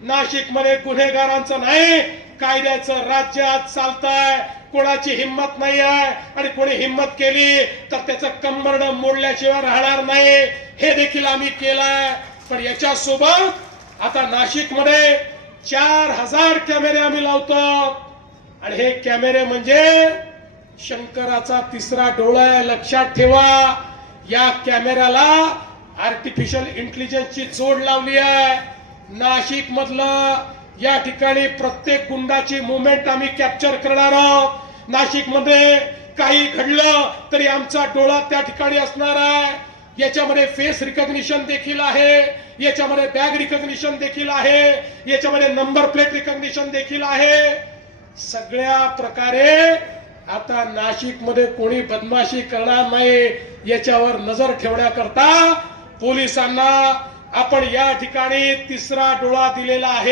नाशिक मध्ये गुन्हेगारांचं नाही, कायद्याचं राज्य आज चालतंय. कोणाची हिम्मत नाही आहे आणि कोणी हिम्मत केली तर त्याचं कंबरड मोडल्याशिवाय राहणार नाही. हे देखील आम्ही केलंय. पण याच्या सोबत आता नाशिक मध्ये 4000 कॅमेरे आम्ही लावतो आणि हे कॅमेरे म्हणजे शंकराचा तिसरा डोळा आहे. लक्षात ठेवा, या कॅमेऱ्याला आर्टिफिशियल इंटेलिजन्सची जोड लावली आहे. नाशिक मधलं या ठिकाणी प्रत्येक गुंडाची मुवमेंट आम्ही कॅप्चर करणार आहोत. नाशिक मध्ये काही घडलं तरी आमचा डोळा त्या ठिकाणी असणार आहे. याच्यामध्ये फेस रिकॉग्निशन देखील आहे, याच्यामध्ये बॅग रिकॉग्निशन देखील आहे, याच्यामध्ये नंबर प्लेट रिकॉग्निशन देखील आहे. सगळ्या प्रकारे आता नाशिक मध्ये कोणी बदमाशी करणार नाही याच्यावर नजर ठेवण्याकरता पोलिसांना आपण या ठिकाणी तिसरा डोळा दिलेला आहे.